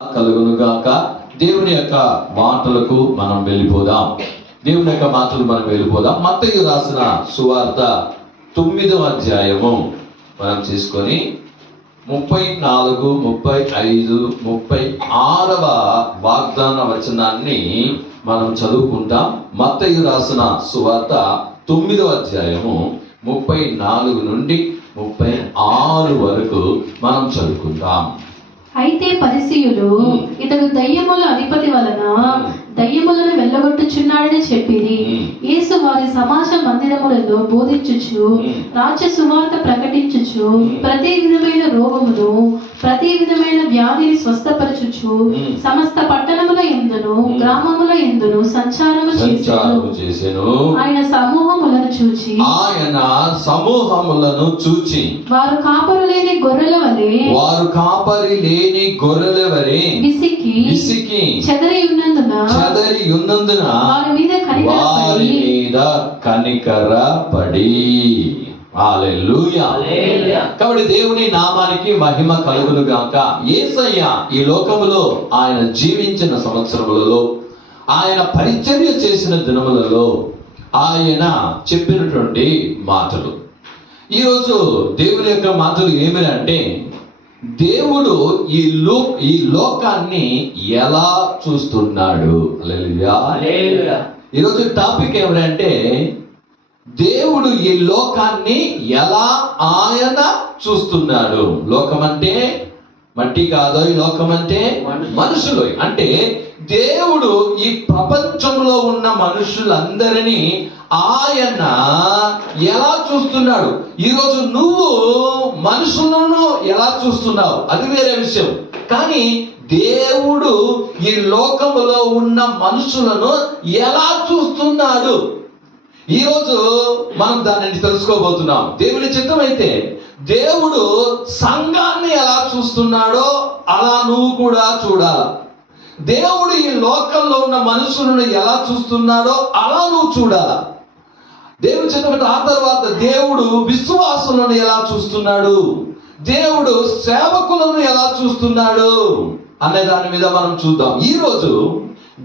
కలుగునుగాక. దేవుని యొక్క మాటలకు మనం వెళ్ళిపోదాం. దేవుని యొక్క మాటలు మనం వెళ్ళిపోదాం. మత్తయి రాసిన సువార్త 9వ అధ్యాయము మనం తీసుకొని 34, 35, 36వ వాగ్దాన వచనాన్ని మనం చదువుకుంటాం. మత్తయి రాసిన సువార్త 9వ అధ్యాయము 34 నుండి 36 వరకు మనం చదువుకుంటాం. అయితే పరిసయ్యులు ఇతడు దయ్యముల అధిపతి వలన దయ్యములను వెళ్ళగొట్టుచున్నాడని చెప్పిరి. యేసు వారి సమాజ మందిరములలో బోధించుచు రాజ్య సువార్త ప్రకటించుచు ప్రతి విధమైన రోగమును ప్రతి విధమైన వ్యాధిని స్వస్థపరచుచు సమస్త పట్టణముల యందును గ్రామముల యందును సంచారము చేసెను. ఆయన సమూహములను చూచి వారు కాపరి లేని గొర్రెల వలె విసికి చెదరి ఉన్నందున వారి మీద కనికరపడి. హల్లెలూయా. కాబట్టి దేవుని నామానికి మహిమ కలుగును గాక. యేసయ్య ఈ లోకములో ఆయన జీవించిన సంవత్సరములలో, ఆయన పరిచర్య చేసిన దినములలో ఆయన చెప్పినటువంటి మాటలు. ఈరోజు దేవుని యొక్క మాటలు ఏమిటంటే, దేవుడు ఈ లోకాన్ని ఎలా చూస్తున్నాడు. హల్లెలూయా. ఈరోజు టాపిక్ ఏమిటంటే, దేవుడు ఈ లోకాన్ని ఎలా ఆయన చూస్తున్నాడు. లోకం అంటే మట్టి కాదు, ఈ లోకం అంటే మనుషులు. అంటే దేవుడు ఈ ప్రపంచంలో ఉన్న మనుషులందరినీ ఆయన ఎలా చూస్తున్నాడు. ఈరోజు నువ్వు మనుషులను ఎలా చూస్తున్నావు అది వేరే విషయం. కానీ దేవుడు ఈ లోకములో ఉన్న మనుషులను ఎలా చూస్తున్నాడు, ఈరోజు మనం దానిని తెలుసుకోబోతున్నాం. దేవుని చిత్తం అయితే దేవుడు సంఘాన్ని ఎలా చూస్తున్నాడో అలా నువ్వు కూడా చూడాలి. దేవుడు ఈ లోకంలో ఉన్న మనుషులను ఎలా చూస్తున్నాడో అలా నువ్వు చూడాలి. దేవుని చిత్తం ఆ తర్వాత దేవుడు విశ్వాసులను ఎలా చూస్తున్నాడు, దేవుడు సేవకులను ఎలా చూస్తున్నాడు అనే దాని మీద మనం చూద్దాం. ఈరోజు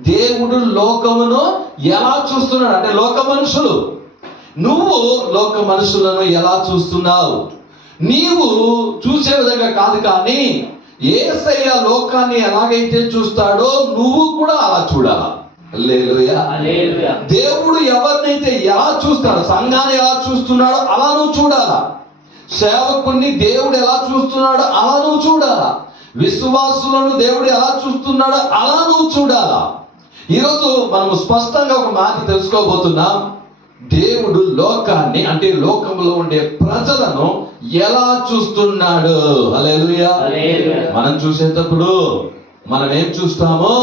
దేవుడు లోకమును ఎలా చూస్తున్నాడు అంటే, లోక మనుషులు, నువ్వు లోక మనుషులను ఎలా చూస్తున్నావు. నీవు చూసే విధంగా కాదు, కానీ యేసయ్య లోకాన్ని ఎలాగైతే చూస్తాడో నువ్వు కూడా అలా చూడాలా. హల్లెలూయా. దేవుడు ఎవరినైతే ఎలా చూస్తాడో, సంఘాన్ని ఎలా చూస్తున్నాడో అలా నువ్వు చూడాలా. సేవకుణ్ణి దేవుడు ఎలా చూస్తున్నాడో అలా నువ్వు చూడాలా. విశ్వాసులను దేవుడు ఎలా చూస్తున్నాడో అలా నువ్వు చూడాలా. ఈరోజు మనము స్పష్టంగా ఒక మాట తెలుసుకోబోతున్నాం. దేవుడు లోకాన్ని అంటే లోకంలో ఉండే ప్రజలను ఎలా చూస్తున్నాడు. హల్లెలూయా. మనం చూసేటప్పుడు మనం ఏం చూస్తామో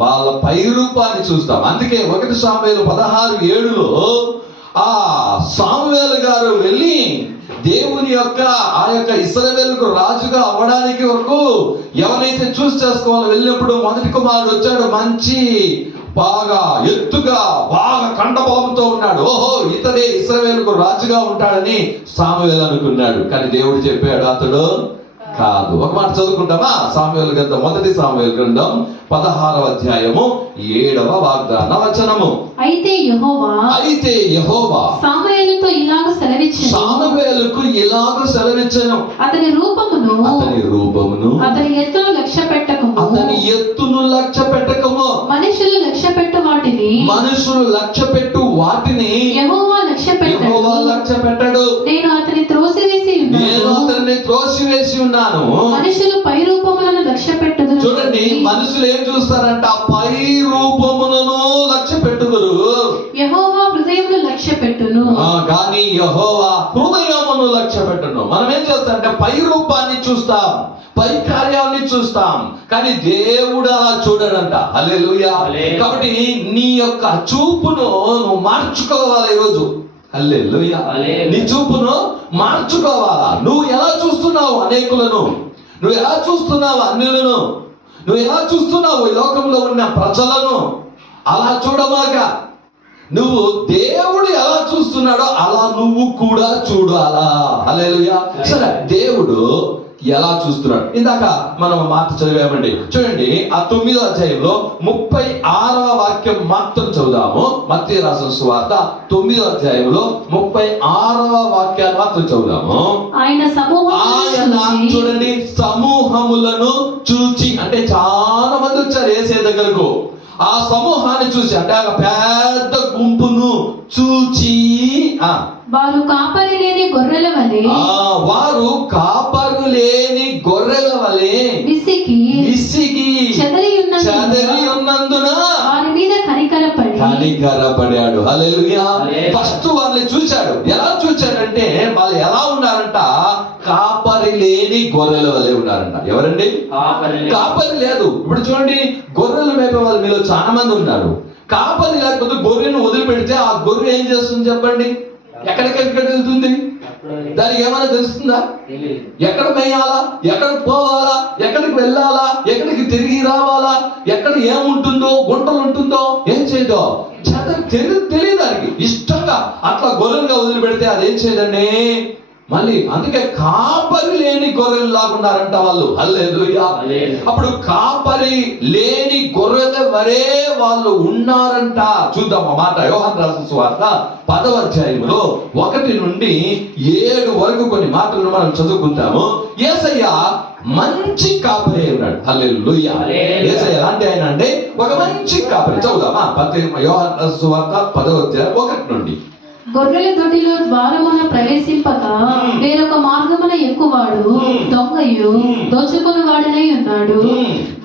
వాళ్ళ పై రూపాన్ని చూస్తాం. అందుకే 1 సాముయేలు 16:7లో ఆ సాముయేలు గారు వెళ్ళి దేవుని యొక్క ఆ యొక్క ఇశ్రాయేలుకు రాజుగా అవ్వడానికి వరకు ఎవరైతే చూస్ చేసుకోవాలో వెళ్ళినప్పుడు మొదటి కుమారుడు వచ్చాడు. మంచి బాగా ఎత్తుగా బాగా కండబలంతో ఉన్నాడు. ఓహో, ఇతడే ఇశ్రాయేలుకు రాజుగా ఉంటాడని సాముయేలు అనుకున్నాడు. కానీ దేవుడు చెప్పాడు అతడు కాదు. ఒక మాట చదువుకుంటామా? సాముయేలు గ్రంథం, 1 సాముయేలు గ్రంథం 16వ అధ్యాయము 7వ వాగ్దాన వచనము. అయితే యెహోవా సాముయేలుకు ఇలాగ సెలవిచ్చెను, అతని రూపమును అతని ఎత్తును లక్ష్య పెట్టకము. మనుషులు లక్ష్య పెట్టు వాటిని యెహోవా లక్ష్య పెట్టడు. నేను అతన్ని త్రోసివేసి ఉన్నాను. మనుషులు పై రూపములను లక్ష్య పెట్టుదు. చూడండి, మనుషులు ఏం చూస్తారంట? పై రూపములను లక్ష్య పెట్టుదురు. యెహోవా హృదయమును లక్ష్య పెట్టును, కానీ యెహోవా హృదయమును లక్ష్య పెట్టును. మనం ఏం చేస్తామంటే పై రూపాన్ని చూస్తాం, పై కార్యాన్ని చూస్తాం, కానీ దేవుడు అలా చూడడంట. హల్లెలూయా. కాబట్టి నీ యొక్క చూపును నువ్వు మార్చుకోవాలి ఈరోజు. హల్లెలూయా. నీ చూపును మార్చుకోవాలా. నువ్వు ఎలా చూస్తున్నావు అనేకులను, నువ్వు ఎలా చూస్తున్నావు అన్యులను, నువ్వు ఎలా చూస్తున్నావు ఈ లోకంలో ఉన్న ప్రజలను, అలా చూడమాక నువ్వు దేవుడు ఎలా చూస్తున్నాడో అలా నువ్వు కూడా చూడాలా. హల్లెలూయా. సరే, దేవుడు ఎలా చూస్తున్నాడు. ఇందాక మనం మాట చదివామండి, చూడండి ఆ 9వ అధ్యాయంలో 36వ వాక్యం మాత్రం చదువుదాము. మత్తయి రాసిన సువార్త 9వ అధ్యాయంలో 36వ వాక్యాన్ని మాత్రం చదువుదాము. ఆయన చూడండి, సమూహములను చూచి, అంటే చాలా మంది వచ్చారు యేసయ్య దగ్గరకు. ఆ సమూహాన్ని చూసి, అంటే ఆ పెద్ద గుంపును చూచి, వారు కాపరి లేని గొర్రెల వలె విసిగి చెదరి ఉన్నందున వారి మీద కనికరపడాడు. హల్లెలూయా. ఫస్ట్ వాళ్ళని చూశాడు. ఎలా చూశాడంటే వాళ్ళు ఎలా ఉన్నారంట? కాపరి లేని గొర్రెల వలె ఉన్నారంట. ఎవరండి? కాపరి లేదు. ఇప్పుడు చూడండి, గొర్రెలు మేపే వాళ్ళు మీలో చాలా మంది ఉన్నారు. కాపరి లేకపోతే గొర్రెను వదిలిపెడితే ఆ గొర్రె ఏం చేస్తుంది చెప్పండి? ఎక్కడికెక్కడ వెళ్తుంది? దానికి ఏమైనా తెలుస్తుందా? ఎక్కడ మేయాలా, ఎక్కడికి పోవాలా, ఎక్కడికి వెళ్ళాలా, ఎక్కడికి తిరిగి రావాలా, ఎక్కడ ఏముంటుందో, గుంటలు ఉంటుందో, ఏం చేయదో తెలియదు దానికి. ఇష్టంగా అట్లా గొర్రెలుగా వదిలిపెడితే అదేం చేయదండి. మళ్ళీ అందుకే కాపరి లేని గొర్రెలు లాగున్నారంట వాళ్ళు. హల్లెలూయా. అప్పుడు కాపరి లేని గొర్రెల వరే వాళ్ళు ఉన్నారంట. చూద్దాం ఆ మాట. యోహాను రాసిన సువార్త 10వ అధ్యాయంలో 1 నుండి 7 వరకు కొన్ని మాటలను మనం చదువుకుంటాము. యేసయ్య మంచి కాపరి ఉన్నాడు. హల్లెలూయా. యేసయ్య ఎలాంటి ఆయన అంటే ఒక మంచి కాపరి. చదువుదామా? యోహాను రాసిన సువార్త 10వ అధ్యాయం 1 నుండి. గొర్రెల దొడ్డిలో ద్వారమున ప్రవేశింపక వేరొక మార్గమున ఎక్కువాడు దొంగయు దోచుకుని వాడనై ఉన్నాడు.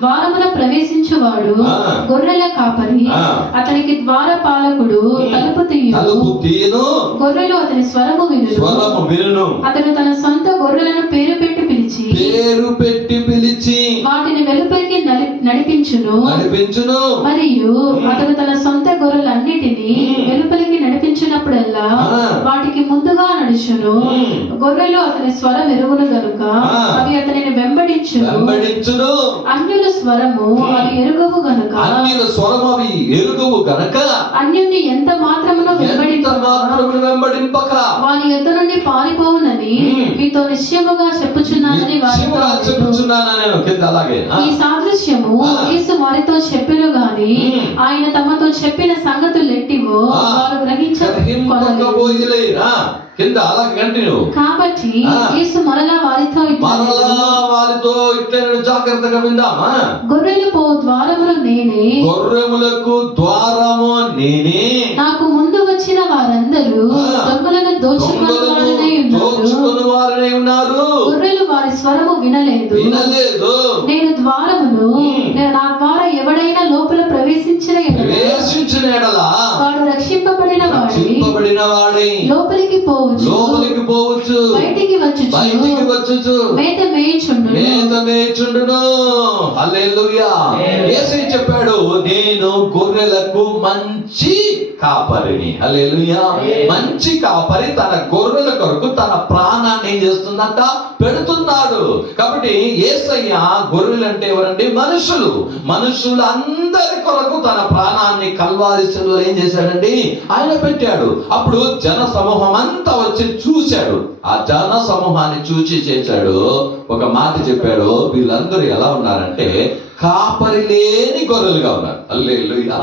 ద్వారమున ప్రవేశించువాడు గొర్రెల కాపరి. అతనికి ద్వార పాలకుడు తలుపు తీయును. గొర్రెలు అతని స్వరము వినును. అతడు తన సొంత గొర్రెలను పేరు పెట్టి పిలిచి వాటిని వెలుపలికి నడిపించును. మరియు అతడు తన సొంత గొర్రెలన్నిటినీ వెలుపలికి నడిపించినప్పుడల్లా వాటికి ముందుగా నడుచును. గొర్రెలు అతని స్వరం ఎరుగును గనుక అవి అతనిని వెంబడించును. అన్యుల స్వరము అవి ఎరుగవు గనుక అన్యుని ఎంత మాత్రమును వెంబడింపక వారి యొద్ద నుండి పారిపోవునని మీతో నిశ్చయముగా చెప్పుచున్నానని ఈ సాదృశ్యము యేసు వారితో చెప్పెను గాని ఆయన తమతో చెప్పిన సంగతులు ఎట్టివో వారు గ్రహించకపోలేదు. కాబట్టి యేసు మరలా వారితో జాగ్రత్తగా విందామా? గొర్రెలు పో ద్వారములు నేనే, గొర్రెములకు ద్వారము నేనే. నాకు ముందు వచ్చిన వారందరూ దొంగలను దోచుకుని వారనే ఉన్నారు. గొర్రెలు వారి స్వరము వినలేదు. నేను ద్వారమును. నా ద్వారా ఎవడైనా లోపల ప్రవేశించిన ఎడల వాడు రక్షింపబడిన వాడి లోపలికి పోవచ్చు, బయటికి వచ్చుచు మేత మేయుచుండును. హల్లెలూయా. యేసయ్య చెప్పాడు, నేను గొర్రెలకు మంచి కాపరిని. హల్లెలూయా. మంచి కాపరి తన గొర్రెల కొరకు తన ప్రాణాన్ని ఏం చేస్తుందంట? పెడుతున్నాడు. కాబట్టి యేసయ్య గొర్రెలు అంటే ఎవరండి? మనుషులు అందరి కొరకు తన ప్రాణాన్ని కల్వారి శిలువలో ఏం చేశాడండి? ఆయన పెట్టాడు. అప్పుడు జన సమూహం అంతా వచ్చి చూశాడు. ఆ జన సమూహాన్ని చూచి చేశాడు, ఒక మాట చెప్పాడు, వీళ్ళందరూ ఎలా ఉన్నారంటే కాపరి లేని గొర్రెలుగా ఉన్నారు. హల్లెలూయా.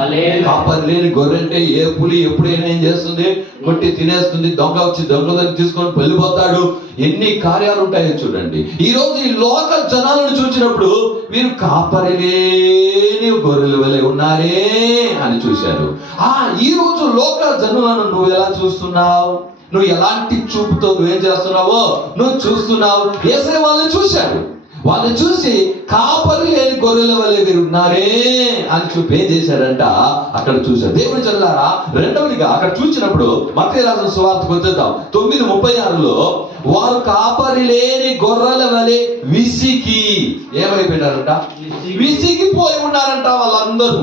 కాపరి లేని గొర్రె అంటే ఏ పులి ఎప్పుడైనా ఏం చేస్తుంది? కొట్టి తినేస్తుంది. దొంగ వచ్చి దొంగలను తీసుకొని వెళ్ళిపోతాడు. ఎన్ని కార్యాలు ఉంటాయో చూడండి. ఈ రోజు ఈ లోక జనాలను చూసినప్పుడు వీరు కాపరి లేని గొర్రెలు వలె ఉన్నారే అని చూశారు. ఈ రోజు లోక జనులను నువ్వు ఎలా చూస్తున్నావు? నువ్వు ఎలాంటి చూపుతో నువ్వేం చేస్తున్నావో నువ్వు చూస్తున్నావు. యేసయ్య వాళ్ళని చూశాడు. వాళ్ళని చూసి కాపరి లేని గొర్రెల వల్లే వీరు ఉన్నారే అని చూపి ఏం చేశాడంట? అక్కడ చూశాడు. దేవుని జనులారా, రెండవదిగా అక్కడ చూసినప్పుడు మత్తయి రాసిన సువార్తకు వచ్చేద్దాం. 9:36లో వారు కాపరి లేని గొర్రెల వలె విసిగి ఏమైపోయినారంట? విసిగిపోయి ఉన్నారంట వాళ్ళందరూ.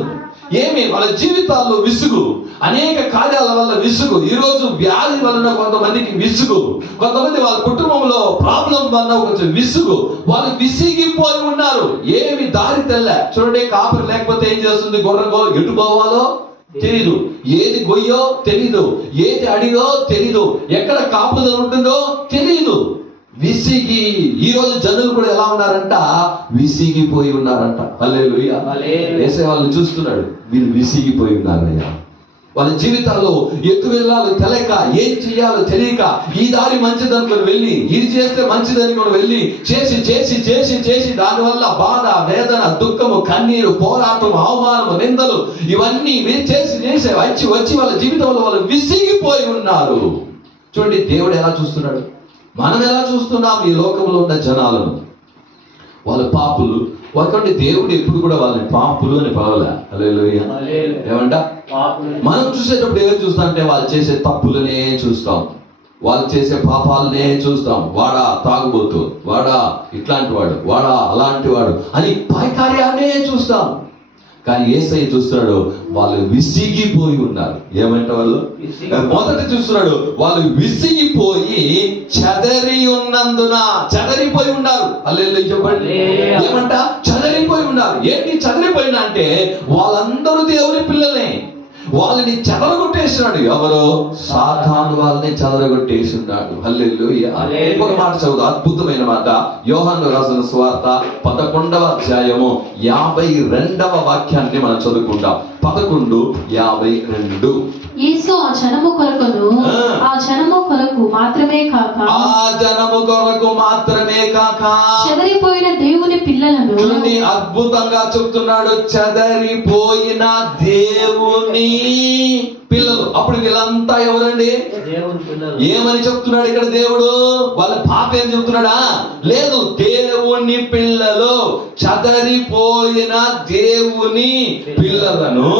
ఏమి? వాళ్ళ జీవితాల్లో విసుగు, అనేక కార్యాల వల్ల విసుగు. ఈ రోజు వ్యాధి వలన కొంతమందికి విసుగు, కొంతమంది వాళ్ళ కుటుంబంలో ప్రాబ్లం వల్ల కొంచెం విసుగు. వాళ్ళు విసిగిపోయి ఉన్నారు. ఏమి దారి తెల్ల. చూడండి, కాపరి లేకపోతే ఏం చేస్తుంది? గొర్రె ఎటు పోవాలో తెలీదు, ఏది గొయ్యో తెలీదు, ఏది అడిగో తెలీదు, ఎక్కడ కాపుదల ఉంటుందో తెలీదు. విసిగి. ఈ రోజు జనులు కూడా ఎలా ఉన్నారంట? విసిగిపోయి ఉన్నారంట. హల్లెలూయా. యేసయ్య వాళ్ళని చూస్తున్నాడు, వీళ్ళు విసిగిపోయి ఉన్నారయ్యా. వాళ్ళ జీవితాల్లో ఎటు వెళ్ళాలో తెలియక, ఏం చేయాలో తెలియక, ఈ దారి మంచిదనుకొని వెళ్ళి, ఇది చేస్తే మంచిదనుకొని వెళ్ళి చేసి చేసి చేసి చేసి దానివల్ల బాధ, వేదన, దుఃఖము, కన్నీరు, పోరాటం, అవమానము, నిందలు ఇవన్నీ చేసి చేసి వచ్చి వాళ్ళ జీవితంలో వాళ్ళు విసిగిపోయి ఉన్నారు. చూడండి దేవుడు ఎలా చూస్తున్నాడు, మనం ఎలా చూస్తున్నాం ఈ లోకంలో ఉన్న జనాలను. వాళ్ళ పాపులు. వాళ్ళకంటే దేవుడు ఎప్పుడు కూడా వాళ్ళని పాపులు అని పిలవలే. హల్లెలూయా. ఏమంట? మనం చూసేటప్పుడు ఏం చూస్తాం అంటే వాళ్ళు చేసే తప్పులనే చూస్తాం, వాళ్ళు చేసే పాపాలనే చూస్తాం. వాడా తాగుబోతు, వాడా ఇట్లాంటి వాడు, వాడా అలాంటి వాడు అని పై కార్యాన్నే చూస్తాం. కానీ యేసయ్య చూస్తున్నాడు, వాళ్ళు విసిగిపోయి ఉన్నారు. ఏమంటే వాళ్ళు మొదట చూస్తున్నాడు, వాళ్ళు విసిగిపోయి చెదరి ఉన్నందున, చెదరిపోయి ఉన్నారు. హల్లెలూయా చెప్పండి. ఏమంట? చెదరిపోయి ఉన్నారు. ఏంటి చెదరిపోయినా అంటే వాళ్ళందరూ దేవుని పిల్లలే. వాళ్ళని చెదరగొట్టేసినాడు. ఎవరు? సాతాను వాళ్ళని చెదరగొట్టేసినాడు. హల్లెలూయా. ఒక మాట చదువు, అద్భుతమైన మాట. యోహాను రాసిన సువార్త 11వ అధ్యాయము 52వ వాక్యాన్ని మనం చదువుకుంటాం. 11:52. యేసు ఆ జనము కొరకును, ఆ జనము కొరకు మాత్రమే కాక, ఆ జనము కొరకు మాత్రమే కాక, చెదరిపోయిన దేవుని పిల్లలను. చూడండి అద్భుతంగా చెప్తున్నాడు, చెదరిపోయిన దేవుని పిల్లలు. అప్పుడు వీళ్ళంతా ఎవరండి? ఏమని చెప్తున్నాడు ఇక్కడ దేవుడు? వాళ్ళ పాప ఏం చెప్తున్నాడా? లేదు, దేవుని పిల్లలు, చెదరిపోయిన దేవుని పిల్లలను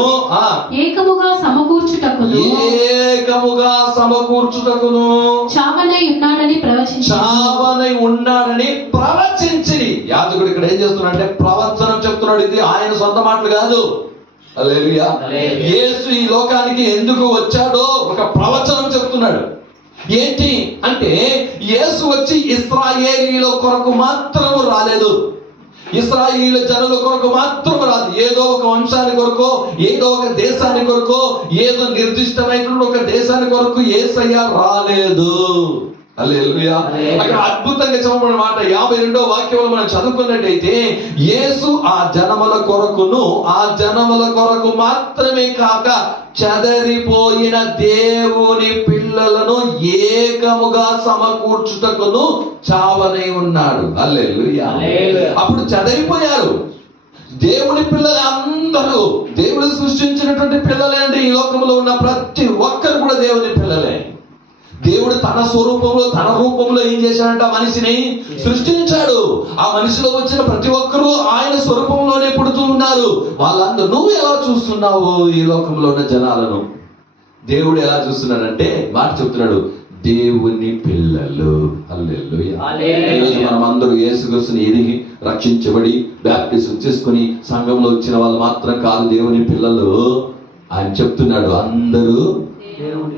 ఏకముగా సమకూర్చుటకును, ఏకముగా సమకూర్చుటకును చావనై ఉన్నాడని ప్రవచించి, చావనై ఉన్నాడని ప్రవచించి. యాజకుడు ఇక్కడ ఏం చేస్తున్నాడంటే ప్రవచనం చెప్తున్నాడు. ఇది ఆయన సొంత మాటలు కాదు. హల్లెలూయా. యేసు ఈ లోకానికి ఎందుకు వచ్చాడో ఒక ప్రవచనం చెప్తున్నాడు. ఏంటి అంటే యేసు వచ్చి ఇశ్రాయేలీయుల కొరకు మాత్రము రాలేదు, ఇశ్రాయేలు జనుల కొరకు మాత్రం రాదు. ఏదో ఒక వంశాన్ని కొరకు, ఏదో ఒక దేశాన్ని కొరకు, ఏదో నిర్దిష్టమైనటువంటి ఒక దేశాన్ని కొరకు యేసయ్య రాలేదు. హల్లెలూయా. అక్కడ అద్భుతంగా చెప్పబడిన మాట 52వ వాక్యంలో మనం చదువుకున్నట్టయితే, యేసు ఆ జనముల కొరకును, ఆ జనముల కొరకు మాత్రమే కాక చెదరిపోయిన దేవుని పిల్లలను ఏకముగా సమకూర్చుటకును చావనై ఉన్నాడు. హల్లెలూయా. అప్పుడు చెదరిపోయారు దేవుని పిల్లలు అందరూ. దేవుడు సృష్టించినటువంటి పిల్లలే అండి. ఈ లోకంలో ఉన్న ప్రతి ఒక్కరు కూడా దేవుని పిల్లలే. దేవుడు తన స్వరూపంలో, తన రూపంలో ఏం చేశాడంట? మనిషిని సృష్టించాడు. ఆ మనిషిలో వచ్చిన ప్రతి ఒక్కరూ ఆయన స్వరూపంలోనే పుడుతూ ఉన్నారు. వాళ్ళందరూ నువ్వు ఎలా చూస్తున్నావు ఈ లోకంలో ఉన్న జనాలను? దేవుడు ఎలా చూస్తున్నాడంటే మాట చెప్తున్నాడు, దేవుని పిల్లలు. హల్లెలూయా. ఈరోజు మనం అందరూ యేసుక్రీస్తుని ఎరిగి రక్షించబడి బాప్టిజం చేసుకుని సంఘంలో వచ్చిన వాళ్ళు మాత్రం కాదు దేవుని పిల్లలు. ఆయన చెప్తున్నాడు అందరూ.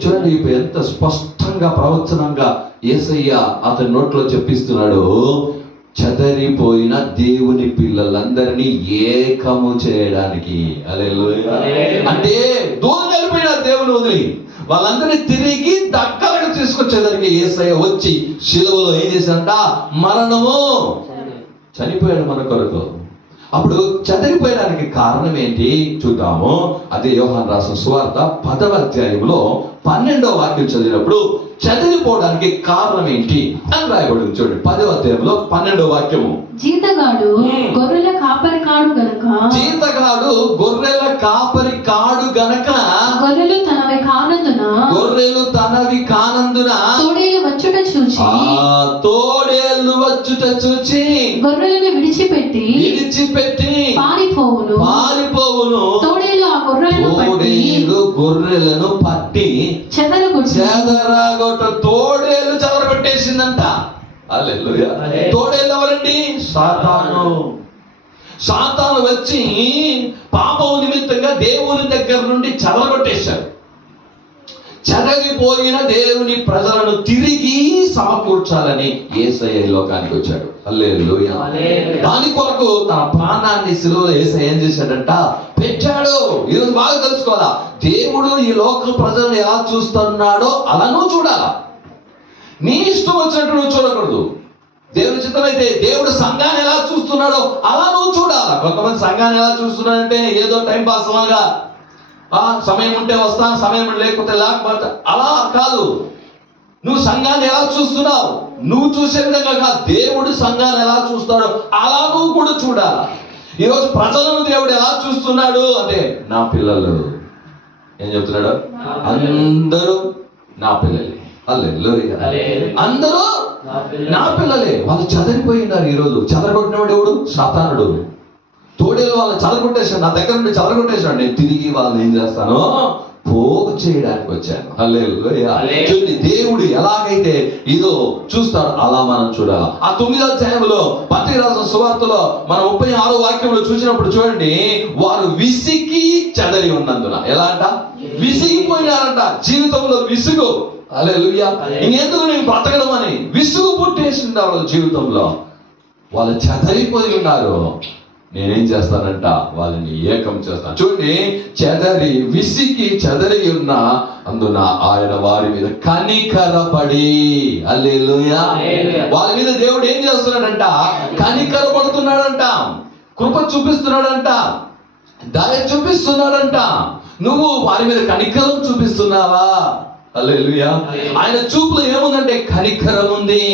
చూడండి ఇప్పుడు ఎంత స్పష్టంగా ప్రవచనంగా యేసయ్య అతని నోట్లో చెప్పిస్తున్నాడు. చెదరిపోయిన దేవుని పిల్లలందరినీ ఏకము చేయడానికి. హల్లెలూయా. అంటే దూరం వెళ్ళిపోయిన దేవుని వదిలి వాళ్ళందరినీ తిరిగి దగ్గరకు తీసుకొచ్చేదానికి యేసయ్య వచ్చి శిలువలో ఏం చేశాడంట? మరణము చనిపోయాడు మన కొరకు. అప్పుడు చెదరిపోయడానికి కారణం ఏంటి చూద్దాము. అదే యోహాను రాసిన సువార్త 10వ అధ్యాయంలో 12వ వాక్యం చదివినప్పుడు చెదరిపోవడానికి కారణం ఏంటి అని రాయబడింది. చూడండి 10వ అధ్యాయంలో 12వ వాక్యము. జీతగాడు గొర్రెల కాపరి కాడు గనక, జీతగాడు గొర్రెల కాపరి కాడు గనక, గొర్రెలు తనవి కానందున, గొర్రెలు తనవి కానందున, తోడేలు వచ్చుట చూచి, తోడేళ్లు వచ్చుట చూచి, గొర్రెలను విడిచిపెట్టి పారిపోవును. తోడేలు ఆ గొర్రెలను పట్టి చెదరగొట్ట తోడేలు చెదరగొట్టేసిందంట. హల్లెలూయా. తోడేలు ఎవరండి? సాతాను. సాతాను వచ్చి పాపం నిమిత్తంగా దేవుని దగ్గర నుండి చెదరగొట్టేశాడు. చెదరిపోయిన దేవుని ప్రజలను తిరిగి సమకూర్చాలని యేసయ్య ఈ లోకానికి వచ్చాడు. హల్లెలూయా. దాని కొరకు తన ప్రాణాన్ని సిలువలో యేసయ్య ఏం చేశాడంట? పెట్టాడు. ఈరోజు బాగా తెలుసుకోవాలా, దేవుడు ఈ లోక ప్రజలను ఎలా చూస్తున్నాడో అలా నువ్వు చూడాలా. నీ ఇష్టం వచ్చినట్టు నువ్వు చూడకూడదు. దేవుని చిత్తమైతే దేవుడు సంఘాన్ని ఎలా చూస్తున్నాడో అలా నువ్వు చూడాలి. కొంతమంది సంఘాన్ని ఎలా చూస్తున్నాడంటే ఏదో టైం పాస్ లాగా, సమయం ఉంటే వస్తా, సమయం లేకపోతే లేకపోతే అలా కాదు. నువ్వు సంఘాన్ని ఎలా చూస్తున్నావు, నువ్వు చూసే విధంగా కాదు, దేవుడు సంఘాన్ని ఎలా చూస్తాడో అలా నువ్వు కూడా చూడాలి. ఈరోజు ప్రజలను దేవుడు ఎలా చూస్తున్నాడు అంటే, నా పిల్లలు ఏం చెప్తున్నాడు, అందరూ నా పిల్లలే. హల్లెలూయా. అందరూ నా పిల్లలే. వాళ్ళు చెదరిపోయి ఉన్నారు. ఈరోజు చెదరగొట్టినవాడు ఎవడు? సాతానుడు. తోడేలు వాళ్ళని చెదరగొట్టేశాడు, నా దగ్గర నుండి చెదరగొట్టేశాడు. నేను తిరిగి వాళ్ళని ఏం చేస్తాను, పోగు చేయడానికి వచ్చాను. హల్లెలూయా. చూడండి, దేవుడు ఎలాగైతే ఇదో చూస్తాడు అలా మనం చూడాలి. ఆ 9వ అధ్యాయంలో మత్తయి రాసిన సువార్తలో మనం 36వ వాక్యంలో చూసినప్పుడు చూడండి, వారు విసిగి చెదరి ఉన్నందున, ఎలా అంట, విసిగిపోయినారంట. జీవితంలో విసుగు. హల్లెలూయా. ఇంకెందుకు నేను బ్రతకడం అని విసుగు పుట్టేసింది వాళ్ళ జీవితంలో. వాళ్ళు చెదరిపోయి ఉన్నారు. నేనేం చేస్తానంట, వాళ్ళని ఏకం చేస్తాను. చూడండి, చెదరి విసిగి చెదరి ఉన్న అందున ఆయన వారి మీద కనికరపడి, హల్లెలూయా, వాళ్ళ మీద దేవుడు ఏం చేస్తున్నాడంట, కనికరపడుతున్నాడంట, కృప చూపిస్తున్నాడంట, దయ చూపిస్తున్నాడంట. నువ్వు వారి మీద కనికరం చూపిస్తున్నావా? హల్లెలూయా. ఆయన చూపులో ఏముందంటే కనికరం ఉంది.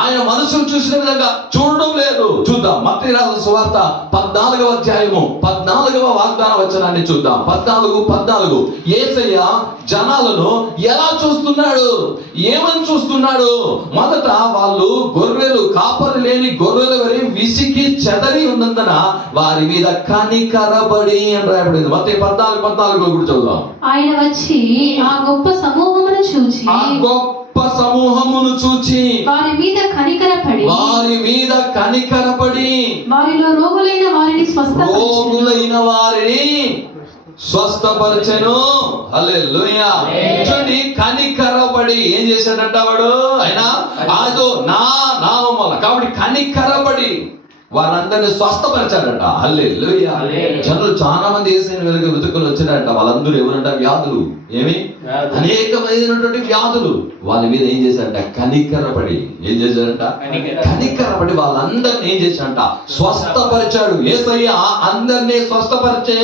ఆయన మనసును చూసిన విధంగా చూడడం లేదు. చూద్దాం, మత్తయి రాసిన సువార్త 14వ అధ్యాయము 14వ వాగ్దాన వచనాన్ని చూద్దాం. 14 యేసయ్య జనాలను ఎలా చూస్తున్నాడు, ఏమని చూస్తున్నాడు? మొదట వాళ్ళు గొర్రెలు, కాపరి లేని గొర్రెల వరి విసిగి చెదరి ఉన్నందున వారి మీద కనికరపడి అని రాయబడింది. మత్తయి 14 కూడా చదువుదాం. ఆయన వచ్చి ఆ గొప్ప సమూహమును చూచి, వారి మీద కనికరపడి వారిలో రోగులైన వారిని స్వస్థపరచెను. హల్లెలూయా. చూడండి, కనికరపడి ఏం చేశాడంట వాడు? ఆయన అదో నా నామం వల్ల, కాబట్టి కనికరపడి వారందరినీ స్వస్థపరిచాడంట. హల్లెలూయా. జనులు చాలా మంది యేసుని వెతుకుని వచ్చారంట. వాళ్ళందరూ ఎవరంట? వ్యాధులు. ఏమి? అనేకమైనటువంటి వ్యాధులు. వాళ్ళ మీద ఏం చేశాడంట? కనికరపడి. ఏం చేశాడంట? కనికరపడి వాళ్ళందరినీ ఏం చేశాడంట? స్వస్థపరిచాడు. యేసయ్య అందరినీ స్వస్థపరిచే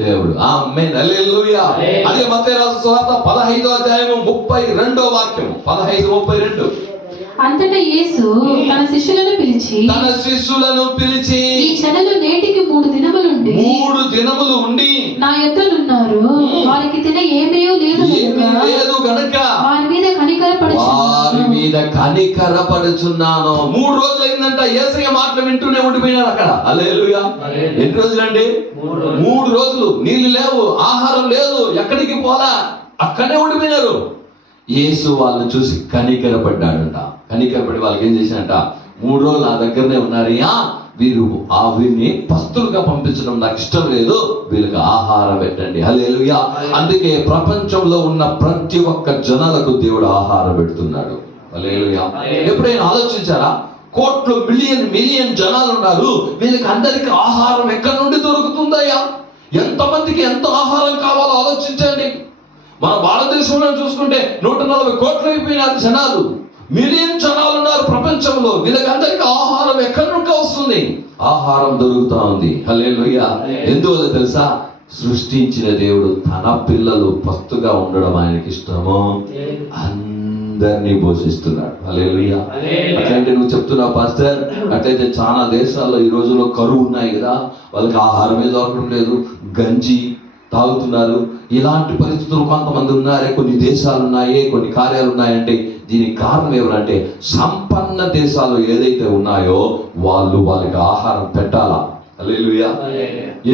దేవుడు. ఆమేన్. హల్లెలూయా. అదే మత్తయి రాసిన సువార్త 15వ అధ్యాయము 32వ వాక్యం. 15:32. అంతటా యేసు తన శిష్యులను పిలిచి ఈ జనులు నేటికి 3 దినములు ఉండి నా యొద్దనున్నారు, వారికి తిన ఏమీ లేదు గనుక వారి మీద కనికరపడుచున్నాను. 3 రోజులు అయిందంట యేసయ్య మాటలు వింటూనే ఉండిపోయినారు అక్కడ. హల్లెలూయా. ఎన్ని రోజులండి? 3 రోజులు. నీళ్లు లేవు, ఆహారం లేదు, ఎక్కడికి పోలా, అక్కడే ఉండిపోయినారు. యేసు వాళ్ళని చూసి కనికరపడ్డాడంట. కనికరపడి వాళ్ళకి ఏం చేశాడంట? 3 రోజులు నా దగ్గరనే ఉన్నారయ్యా, వీరిని పస్తులుగా పంపించడం నాకు ఇష్టం లేదు, వీళ్ళకి ఆహారం పెట్టండి. హల్లెలూయా. అందుకే ప్రపంచంలో ఉన్న ప్రతి ఒక్క జనాలకు దేవుడు ఆహారం పెడుతున్నాడు. హల్లెలూయా. ఎప్పుడైనా ఆలోచించారా? కోట్లు, మిలియన్ జనాలు ఉన్నారు, వీళ్ళకి అందరికి ఆహారం ఎక్కడి నుండి దొరుకుతుందయ్యా? ఎంతమందికి ఎంత ఆహారం కావాలో ఆలోచించండి. మన భారతదేశంలో చూసుకుంటే 140 కోట్లు అయిపోయినారు జనాలు. మిలియన్ జనాలు ఉన్నారు ప్రపంచంలో. వీళ్ళకి అందరికీ ఆహారం ఎక్కడి నుండి వస్తుంది? ఆహారం దొరుకుతా ఉంది. హల్లెలూయా. ఎందువల్ల తెలుసా? సృష్టించిన దేవుడు తన పిల్లలు పస్తుగా ఉండడం ఆయనకి ఇష్టమో అందరినీ పోషిస్తున్నాడు. హల్లెలూయా. అట్లయితే నువ్వు చెప్తున్నావు పాస్టర్, అట్లయితే చాలా దేశాల్లో ఈ రోజుల్లో కరువు ఉన్నాయి కదా, వాళ్ళకి ఆహారమే దొరకడం లేదు, గంజి తాగుతున్నారు. ఇలాంటి పరిస్థితులు కొంతమంది ఉన్నారే, కొన్ని దేశాలు ఉన్నాయి, కొన్ని కార్యాలు ఉన్నాయంటే దీనికి కారణం ఏమంటే సంపన్న దేశాలు ఏదైతే ఉన్నాయో వాళ్ళకి ఆహారం పెట్టాలా. హల్లెలూయా.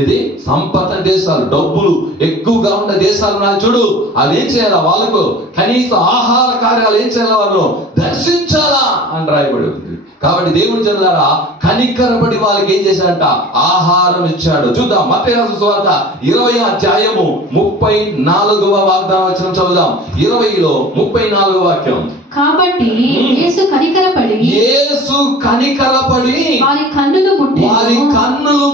ఇది సంపన్న దేశాలు, డబ్బులు ఎక్కువగా ఉన్న దేశాలు ఉన్నాయి చూడు, అవి ఏం చేయాలా? వాళ్ళకు కనీస ఆహార కార్యాలు ఏం చేయాలా? వాళ్ళు దర్శించాలా అని రాయబడి ఉంది. కాబట్టి దేవుని జనులారా, కనికరపడి వాళ్ళకి ఏం చేశాడంట? ఆహారం ఇచ్చాడు. చూద్దాం, మత్తయి రాసిన సువార్త 20వ అధ్యాయము 34వ వాగ్దాన వచనం చదువుదాం. 20లో 34వ వాక్యం. కాబట్టి యేసు కనికరపడి వారి కన్నులు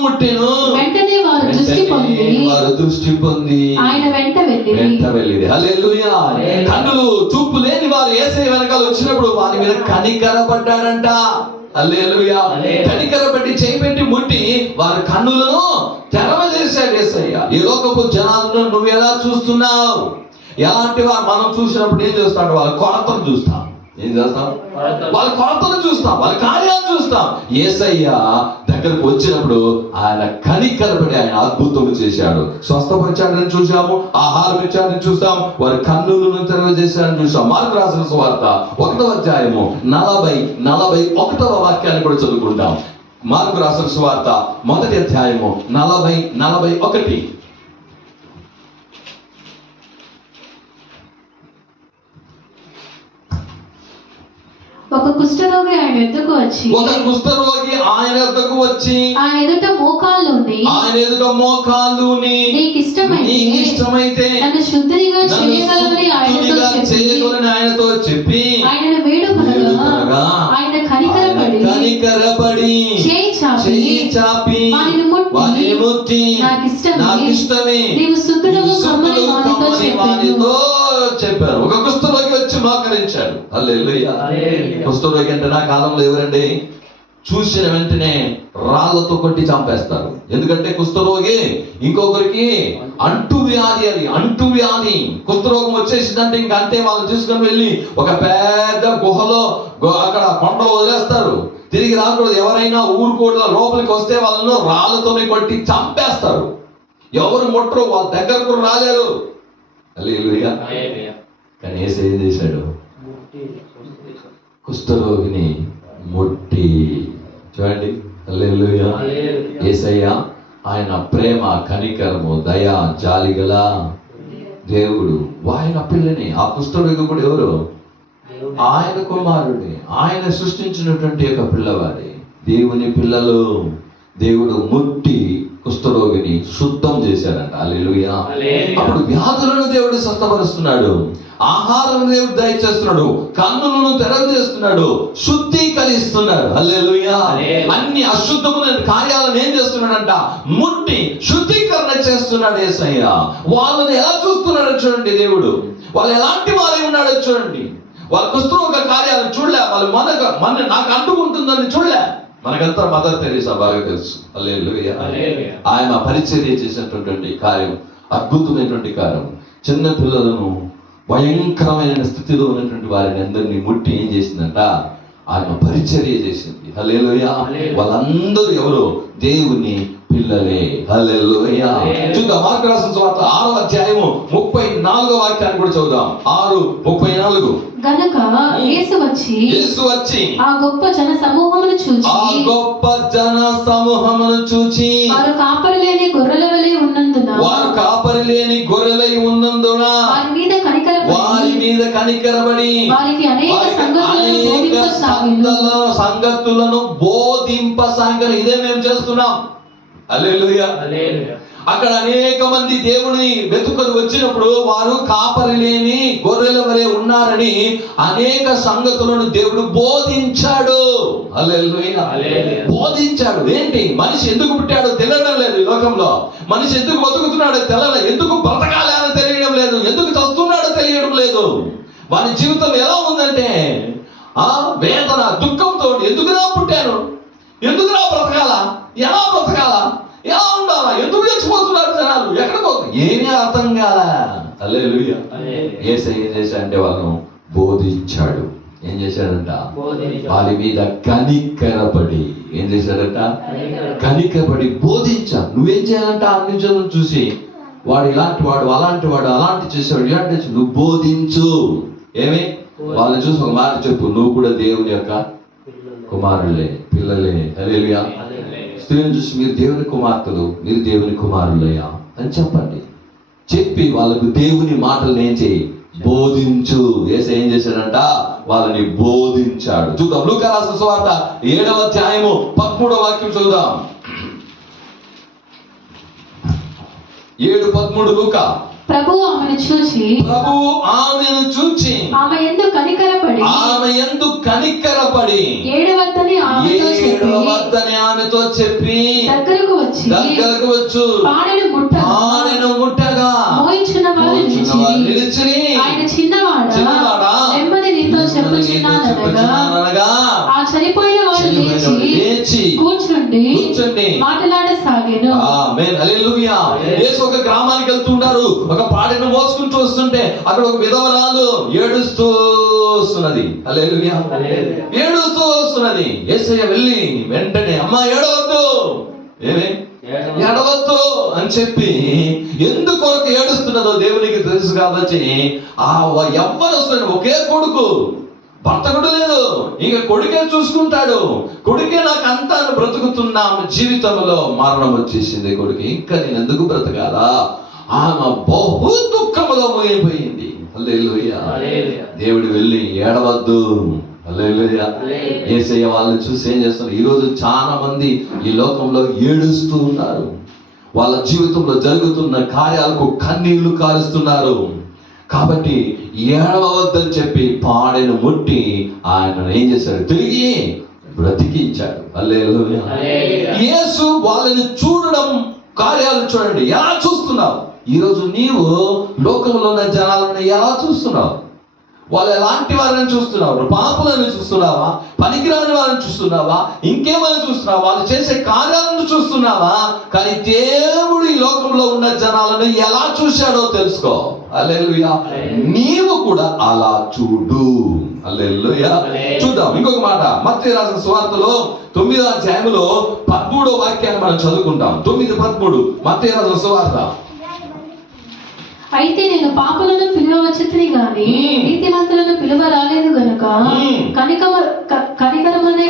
ముట్టెను. వెంటనే వారు దృష్టి పొంది వారు దృష్టి పొంది ఆయన వెంట వెళ్ళింది. హల్లెలూయా. కన్నులు చూపు లేని వారు యేసయ్య వెనకాల వచ్చినప్పుడు వారి మీద కనికరపడ్డాడంట. హల్లెలూయా. కనికరపట్టి చేయి పెట్టి ముట్టి వారి కన్నులను తెరవజేశాడు యేసయ్య. ఈ లోకపు జనాలను నువ్వు ఎలా చూస్తున్నావు? ఎలాంటి వారు మనం చూసినప్పుడు ఏం చేస్తాడు? వాళ్ళ కొరతను చూస్తాం. ఏం చేస్తాం? వాళ్ళ కొరతను చూస్తాం, వాళ్ళ కార్యాలు చూస్తాం. యేసయ్య దగ్గరకు వచ్చినప్పుడు ఆయన కనికరపడి ఆయన అద్భుతం చేశాడు. స్వస్థపరిచాడని చూసాము, ఆహారం ఇచ్చాడని చూస్తాం, వారి కన్నులను తెరవజేశాడని చూసాం. మార్కు రాసిన సువార్త 1వ అధ్యాయము 41వ వాక్యాన్ని కూడా చదువుకుంటాం. మార్కు రాసిన సువార్త 1వ అధ్యాయము 41. ఒక కుష్ఠరోగి ఆయన ఎదుటకు వచ్చి ఆయన ఎదుట మోకాళ్ళుని నీకు ఇష్టమైతే నన్ను శుద్ధిగా చేయగలని ఆయనతో చెప్పి ఆయనను వేడుకొనగా ఆయన కనికరపడి చేయి చాపి వానిని ముట్టి నాకిష్టమే నీవు శుద్ధుడవు కమ్మని వానితో చెప్పారు. ఒక కుష్ఠరోగి వచ్చి మోకరించాడు. హల్లెలూయా. కుష్ఠరోగి అంటే నా కాలంలో ఎవరండి? చూసిన వెంటనే రాళ్లతో కొట్టి చంపేస్తారు. ఎందుకంటే కుష్ఠరోగి ఇంకొకరికి అంటువ్యాధి. అది అంటువ్యాధి. కుష్ఠరోగం వచ్చేసిందంటే ఇంక అంతే. వాళ్ళని తీసుకొని వెళ్ళి ఒక పెద్ద గుహలో అక్కడ కొండలో వదిలేస్తారు. తిరిగి రాకూడదు. ఎవరైనా ఊరుకోవడం లోపలికి వస్తే వాళ్ళను రాళ్లతోనే కొట్టి చంపేస్తారు. ఎవరు ముట్టరు, వాళ్ళ దగ్గరకు రాలేరు. హల్లెలూయా. కానీ యేసయ్య ఏం చేశాడు? కుష్ఠరోగిని ముట్టి. చూడండి. హల్లెలూయా. యేసయ్య ఆయన ప్రేమ, కనికరము, దయ, జాలిగల దేవుడు. ఆయన పిల్లని, ఆ కుష్ఠరోగి కూడా ఎవరు? ఆయన కుమారుడే. ఆయన సృష్టించినటువంటి యొక్క పిల్లవాడే. దేవుని పిల్లలు. దేవుడు ముట్టి కుష్ఠరోగిని శుద్ధం చేశారంట. హల్లెలూయా. అప్పుడు వ్యాధులను దేవుడు స్వస్థపరుస్తున్నాడు, ఆహారం దేవుడు దయచేస్తున్నాడు, కన్నులను తెరవజేస్తున్నాడు, శుద్ధీకరిస్తున్నాడు. హల్లెలూయా. అన్ని అశుద్ధమైన కార్యాలను ఏం చేస్తున్నాడంట? ముట్టి శుద్ధీకరణ చేస్తున్నాడు యేసయ్య. వాళ్ళని ఎలా చూస్తున్నాడో చూడండి దేవుడు. వాళ్ళు ఎలాంటి వారై ఉన్నాడో చూడండి. వాళ్ళ కుష్ఠరోగ కార్యాలను చూడలే. వాళ్ళు మన నాకు అంటుకుంటుందని చూడలే. మనకంతా మదర్ తెరీసా బాగా తెలుసు. హల్లెలూయా. ఆయన పరిచర్య చేసినటువంటి కార్యం అద్భుతమైనటువంటి కార్యం. చిన్న పిల్లలను, భయంకరమైన స్థితిలో ఉన్నటువంటి వారిని అందరినీ ముట్టి ఏం చేసిందంట? ఆయన పరిచర్య చేసింది. హల్లెలూయా. వాళ్ళందరూ ఎవరు? దేవుని పిల్లలే. హల్లెలూయా. చూద్దాం. మార్కు రాసిన సువార్త 6వ అధ్యాయము 34వ వాక్యాన్ని కూడా చదువుదాం. 6:34. గనుక యేసు వచ్చి ఆ గొప్ప జన సమూహమును చూచి వారు కాపరి లేని గొర్రెలై ఉన్నందున వారి మీద కనికరపడి వారికి అనేక సంగతులను బోధింపసాగలు. ఇదే మేము చేస్తున్నాం. హల్లెలూయా. అక్కడ అనేక మంది దేవుని వెతుకొని వచ్చినప్పుడు వారు కాపరి లేని గొర్రెల వలె ఉన్నారని అనేక సంగతులను దేవుడు బోధించాడు. హల్లెలూయా. బోధించాడు. ఏంటి? మనిషి ఎందుకు పుట్టాడో తెలియడం లేదు. ఈ లోకంలో మనిషి ఎందుకు బతుకుతున్నాడో తెలియదు. ఎందుకు బ్రతకాలని తెలియడం లేదు. ఎందుకు చస్తున్నాడో తెలియడం లేదు. వారి జీవితం ఎలా ఉందంటే వేదన, దుఃఖంతో ఎందుకురా పుట్టాను, ఎందుకురా బ్రతకాలా, ఎలా బ్రతకాలా, ఎలా ఉండాలా, ఎందుకు చచ్చిపోతున్నారు జనాలు, ఎక్కడ పోతుంది, ఏమీ అర్థం కాలా. హల్లెలూయా. యేసయ్య ఏం చేశాడంటే వాళ్ళను బోధించాడు. ఏం చేశాడంట? వారి మీద కనికరపడి. ఏం చేశాడంట? కనికరపడి బోధించాడు. నువ్వేం చేయాలంట? అన్ని జనం చూసి వాడు ఇలాంటి వాడు, అలాంటి వాడు, అలాంటి చేసేవాడు, ఇలాంటి నువ్వు బోధించు. ఏమి? వాళ్ళని చూసి ఒక మాట చెప్పు, నువ్వు కూడా దేవుని యొక్క కుమారులే, పిల్లలే. హల్లెలూయా. స్త్రీలను చూసి మీరు దేవుని కుమార్తెలు, మీరు దేవుని కుమారులయ్యా అని చెప్పండి. చెప్పి వాళ్ళకు దేవుని మాటలు ఏం చేయి? బోధించు. యేసయ్య ఏం చేశాడంట? వాళ్ళని బోధించాడు. చూద్దాం. లూకా రాసిన సువార్త 7వ అధ్యాయము 13వ వాక్యం చదువుదాం. 7:13 లూకా. ప్రభువు ఆమెను చూచి ఆమె యందు కనికరపడి 7 వద్ద ఆమెతో చెప్పి దగ్గరకు వచ్చు పాడెను ముట్టగా మోయించున్న వారు నిలిచిరి. ఆయన చిన్నవాడా నెమ్మది నీతో చెప్పుచున్నాననగా ఆ చనిపోయిన వాడు లేచి కూర్చుండి మాట్లాడసాగాను. ఆమేన్, హల్లెలూయా. యేసు ఒక గ్రామానికి వెళ్తుంటారు. ఒక పాడెను మోసుకుంటూ వస్తుంటే అక్కడ ఒక విధవరాలు ఏడుస్తూ వస్తున్నది. హల్లెలూయా, ఏడుస్తూ వస్తున్నది. యేసయ్య వెళ్ళి వెంటనే అమ్మా ఏడవద్దు, ఏడవద్దు అని చెప్పి ఎందుకొరకు ఏడుస్తున్నదో దేవునికి తెలుసు కాబట్టి ఆ యవ్వనస్తుడు ఒకే కొడుకు, భర్త కూడా లేదు, ఇంకా కొడుకే చూసుకుంటాడు. కొడుకే నాకు అంతా బ్రతుకుతున్నా జీవితంలో మరణం వచ్చేసింది కొడుకు, ఇంకా నేను ఎందుకు బ్రతకాలా? ఆమె బహు దుఃఖములో మునిగిపోయింది. హల్లెలూయా. దేవుడు వెళ్ళి ఏడవద్దు. హల్లెలూయా. యేసయ్య వాళ్ళని చూసి ఏం చేస్తున్నారు? ఈ రోజు చాలా మంది ఈ లోకంలో ఏడుస్తూ ఉన్నారు. వాళ్ళ జీవితంలో జరుగుతున్న కార్యాలకు కన్నీళ్లు కారుస్తున్నారు. కాబట్టి ఏడవద్దని చెప్పి పాడెను ముట్టి ఆయన ఏం చేశాడు? తిరిగి బ్రతికించాడు. హల్లెలూయా. యేసు వాళ్ళని చూడడం, కార్యాలు చూడండి ఎలా చూస్తున్నావు. ఈరోజు నీవు లోకంలో ఉన్న జనాలను ఎలా చూస్తున్నావు? వాళ్ళు ఎలాంటి వారిని చూస్తున్నావు? పాపులను చూస్తున్నావా? పనికిరాని వారిని చూస్తున్నావా? ఇంకేమైనా చూస్తున్నావా? వాళ్ళు చేసే కార్యాలను చూస్తున్నావా? కానీ దేవుడు ఈ లోకంలో ఉన్న జనాలను ఎలా చూశాడో తెలుసుకో. హల్లెలూయా. నీవు కూడా అలా చూడు. హల్లెలూయా. చూద్దాం ఇంకొక మాట. మత్తయి రాసిన సువార్తలో 9వ అధ్యాయంలో 13వ వాక్యాన్ని మనం చదువుకుంటాం. 9:13 మత్తయి రాసిన సువార్త. అయితే నేను పాపులను పిలువవచ్చుని గాని నీతిమంతులను పిలువ రాలేదు గనుక కనికరమనే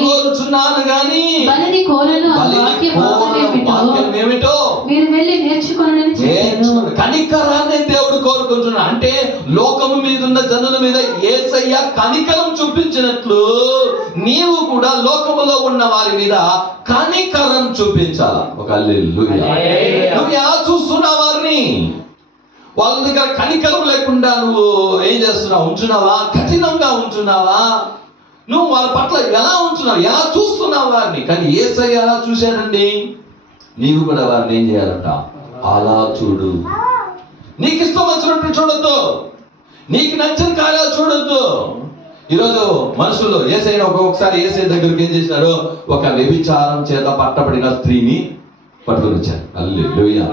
కోరుచున్నాను గాని బలిని కోరను. వాక్యమేమిటో మీరు వెళ్ళి నేర్చుకోనని చెప్పాను. కనికరాన్ని దేవుడు కోరుకుంటున్నాడు. అంటే లోకము మీద ఉన్న జనుల మీద యేసయ్య కనికరం చూపించినట్లు నీవు కూడా లోకములో ఉన్న వారి మీద కనికరం చూపించాలా. ఒక హల్లెలూయా. నువ్వు ఎలా చూస్తున్నావు వారిని? వాళ్ళ దగ్గర కనికరం లేకుండా నువ్వు ఏం చేస్తున్నావు? ఉంచున్నావా? కఠినంగా ఉంచున్నావా? నువ్వు వాళ్ళ పట్ల ఎలా ఉంచున్నావు? ఎలా చూస్తున్నావు వారిని? కానీ యేసయ్య ఎలా చూశాడండి? నీవు కూడా వారిని ఏం చేయాలంట? అలా చూడు. నీకు ఇష్టం వచ్చినట్టు చూడొద్దు, నీకు నచ్చిన కార్యాలు చూడొద్దు. ఈరోజు మనుషులు యేసయ్య ఒక్కొక్కసారి యేసయ్య దగ్గరికి ఏం చేసినాడు? ఒక వ్యభిచారం చేత పట్టబడిన స్త్రీని పట్టుకొని వచ్చారు. హల్లెలూయా.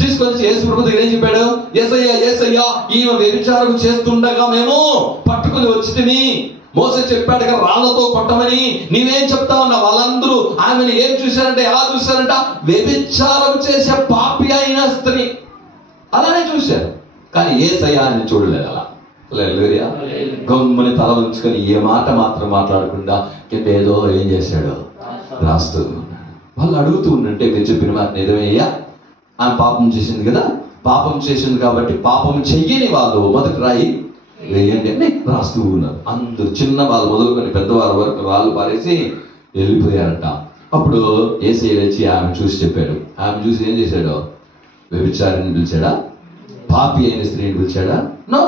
తీసుకొచ్చి యేసు ప్రభు దగ్గర ఏం చెప్పాడు? యేసయ్య ఈమె వ్యభిచారం చేస్తుండగా మేము పట్టుకుని వచ్చితిమి. మోసే చెప్పాడు కదా రాళ్లతో కొట్టమని. నీవేం చెప్తావు అన్న? వాళ్ళందరూ ఆమెను ఏం చూశారంటే, ఎలా చూశారంట? వ్యభిచారం చేసే పాపి అయిన స్త్రీ అలానే చూశారు. కానీ యేసయ్య ఆయన చూడలేదు అలా. హల్లెలూయా. గమ్ముని తల ఉంచుకొని ఏ మాట మాత్రం మాట్లాడకుండా ఏదో ఏం చేశాడు? రాస్తూ. వాళ్ళు అడుగుతూ ఉన్నట్టే మీరు చెప్పిన మాట నిజమయ్యా, ఆమె పాపం చేసింది కదా, పాపం చేసింది కాబట్టి పాపం చెయ్యని వాళ్ళు మొదటి రాయి వేయండి అని రాస్తూ ఉన్నారు. అందరూ చిన్న వాళ్ళు మొదలుకొని పెద్దవాళ్ళ వరకు రాళ్ళు పారేసి వెళ్ళిపోయారంట. అప్పుడు యేసయ్య లేచి ఆమె చూసి చెప్పాడు. ఆమె చూసి ఏం చేశాడు? వ్యభిచారిని పిలిచాడా? పాపి అయిన స్త్రీని పిలిచాడా? నో.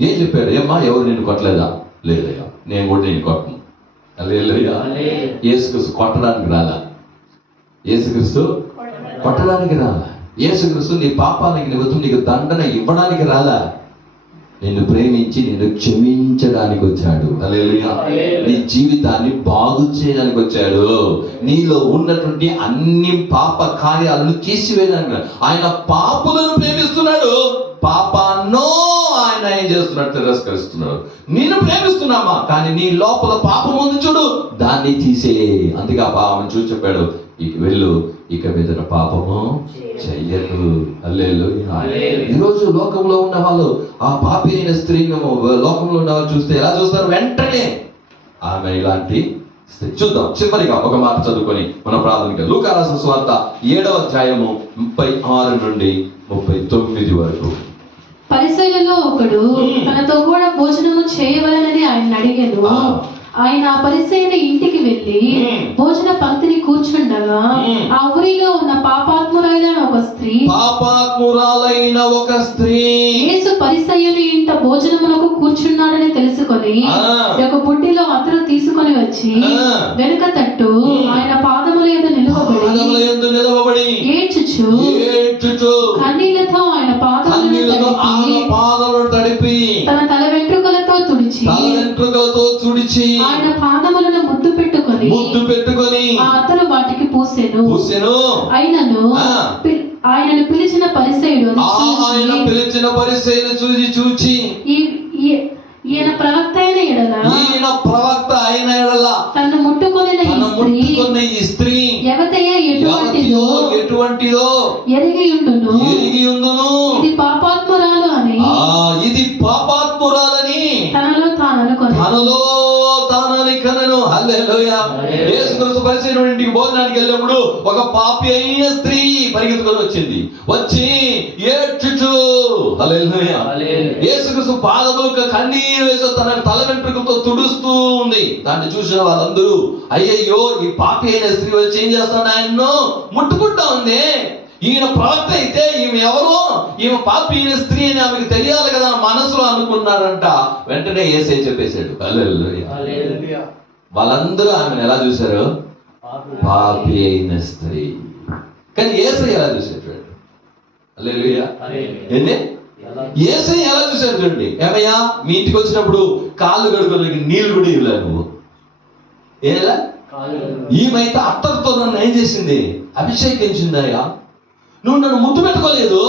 ఏం చెప్పాడు? ఏమ్మా ఎవరు నిన్ను కొట్టలేదా? లేదయ్యా, నేను కూడా నేను కొట్టను. హల్లెలూయా. యేసుక్రీస్తు కొట్టడానికి రాలా. యేసుక్రీస్తు కొట్టడానికి రాలా. యేసుక్రీస్తు నీ పాపానికి నిమిత్తం నీకు దండన ఇవ్వడానికి రాలా. నిన్ను ప్రేమించి నిన్ను క్షమించడానికి వచ్చాడు. హల్లెలూయా. నీ జీవితాన్ని బాగు చేయడానికి వచ్చాడు. నీలో ఉన్నటువంటి అన్ని పాప కార్యాలను తీసివేయడానికి. ఆయన పాపులను ప్రేమిస్తున్నాడు, పాపాన్నో ఆయన ఏం చేస్తున్నట్టు తిరస్కరిస్తున్నాడు. నేను ప్రేమిస్తున్నామా, కానీ నీ లోపల పాపం ఉంది చూడు, దాన్ని తీసే. అందుకే ఆ పాపం చూసి చెప్పాడు, ఇక వెళ్ళు, ఇక మీద పాపము చెయ్యరు. హల్లెలూయా. ఈరోజు లోకంలో ఉన్న వాళ్ళు ఆ పాపి అయిన స్త్రీని లోకంలో ఉన్న వాళ్ళు చూస్తే ఎలా చూస్తారు? వెంటనే ఆమె ఇలాంటి స్త్రీ. చూద్దాం చివరిగా ఒక మాట చదువుకొని మన ప్రాథమిక లూకా రాసిన సువార్త 7వ అధ్యాయము 36 నుండి 39 వరకు. పరిసయ్యులలో ఒకడు తనతో కూడా భోజనము చేయవలనని ఆయన అడిగాను. ఆయన ఆ పరిసయ్యుని ఇంటికి వెళ్ళి భోజన పంక్తిని కూర్చుండగా ఆ ఊరిలో ఉన్న పాపాత్మురాలైన ఒక స్త్రీ పాపాత్మురాలైన ఒక స్త్రీ యేసు పరిసయ్యుని ఇంట భోజనమునకు కూర్చున్నాడని తెలుసుకొని ఒక బుడ్డిలో అతరు తీసుకొని వచ్చి వెనుక తట్టు ఆయన పాదముల యందు నిలవబడి ఏడ్చుచు కన్నీళ్లతో ఆయన పాదములను తడిపి తన తల వెంట్రుకలతో తుడిచి ఆయన పాదములను ముద్దు పెట్టుకొని ఆ అతరు వాటికి పూసెను. అయినను ఆయనను పిలిచిన పరిసయ్యుడు చూచి ఈయన ప్రవక్త అయిన ఎడల తను ముట్టుకొనిన ఈ స్త్రీ ఎటువంటిదో ఎరిగి ఉండును ఇది పాపాత్మురాలని తనలో తానని కనను. హల్లెలూయా. యేసుక్రీస్తు పరిసయ్యుని ఇంటికి భోజనానికి వెళ్ళినప్పుడు ఒక పాపి అయిన స్త్రీ పరిగెత్తుకొని వచ్చి ఏడ్చుచు హల్లెలూయా యేసుక్రీస్తు పాదములకు కన్నీరు వేసి తన తల వెంట్రుకలతో తుడుస్తూ ఉంది. దాన్ని చూసిన వాళ్ళందరూ అయ్యయ్యో ఈ పాపి అయిన స్త్రీ వచ్చి ఏం చేస్తాడు, ఆయన్ను ముట్టుకుంటా ఉంది. ఈయన ప్రవక్త అయితే ఈమె ఎవరో, ఈమె పాపి అయిన స్త్రీ అని ఆమెకు తెలియాలి కదా మనసులో అనుకున్నారంట. వెంటనే యేసయ్య చెప్పేశాడు హల్లెలూయా. వాళ్ళందరూ ఆమెను ఎలా చూశారు, పాపి అయిన స్త్రీ. కానీ యేసయ్య ఎలా చూశాడు హల్లెలూయా. ఏంటి యేసయ్య ఎలా చూశాడు చూడండి. ఏమయ్యా మీ ఇంటికి వచ్చినప్పుడు కాళ్ళు కడుక్కోడానికి నీళ్లు కూడా ఇవ్వలే నువ్వు, ఏలా ఈమైతే అత్తరితో నన్ను ఏం చేసింది, అభిషేకించిందయ్యా. నువ్వు నన్ను ముద్దు పెట్టుకోలేదు,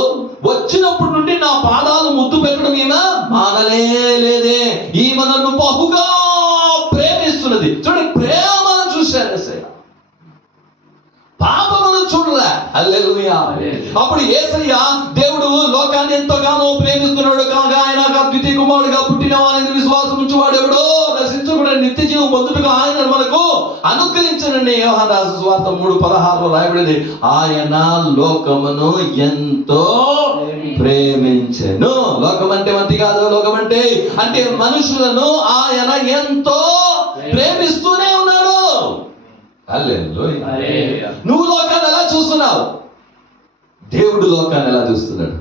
వచ్చినప్పటి నుండి నా పాదాలు ముద్దు పెట్టడం ఈమె మానలేదే. ఈమె నన్ను బహుగా ప్రేమిస్తున్నది. చూడండి ప్రేమను చూశారు యేసయ్య, పాపమును చూడలే. హల్లెలూయా. అప్పుడు యేసయ్య దేవుడు లోకాన్ని ఎంతగానో ప్రేమిస్తున్నాడు కాగా ఆయన ద్వితీయ కుమారుడుగా పుట్టిన వారిని విశ్వాసం ఉంచువాడు ఎవడో నశించకుండా నిత్య జీవం పొందుటగా ఆయన మనకు అనుగ్రహించనండి. యోహాను రాసిన సువార్త 3:16 రాయబడింది, ఆయన లోకమును ఎంతో ప్రేమించెను. లోకం అంటే మంది కాదు, లోకం అంటే మనుషులను ఆయన ఎంతో ప్రేమిస్తూనే ఉన్నాడు. హల్లెలూయా. నువ్వు లోకాన్ని ఎలా చూస్తున్నావు, దేవుడు లోకాన్ని ఎలా చూస్తున్నాడు.